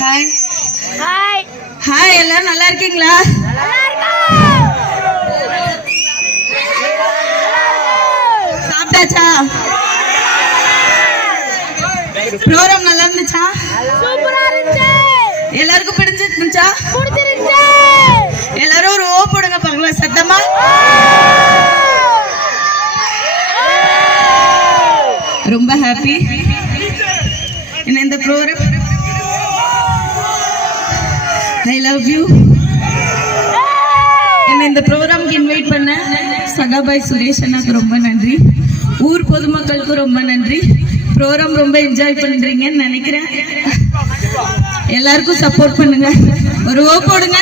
Hi hi hi, எல்லாரும் நல்லா இருக்கீங்களா? சாப்பிட்டாச்சா? ப்ரோகிராம் நல்லா இருந்துச்சா? எல்லாருக்கும் பிடிச்சிருந்துச்சா? எல்லாரும் ஒரு ஓ போடுங்க பாக்கலாம் சத்தமா. ரொம்ப ஹாப்பி. இந்த ப்ரோகிராம் I love you. என்னை இந்த ப்ரோக்ராம்க்கு இன்வைட் பண்ண சகாபாய் சுரேஷ் அண்ணாக்கு ரொம்ப நன்றி. ஊர் பொதுமக்களுக்கு ரொம்ப நன்றி. ப்ரோக்ராம் ரொம்ப என்ஜாய் பண்றீங்கன்னு நினைக்கிறேன். எல்லாருக்கும் சப்போர்ட் பண்ணுங்க. ஒரு ஓ போடுங்க.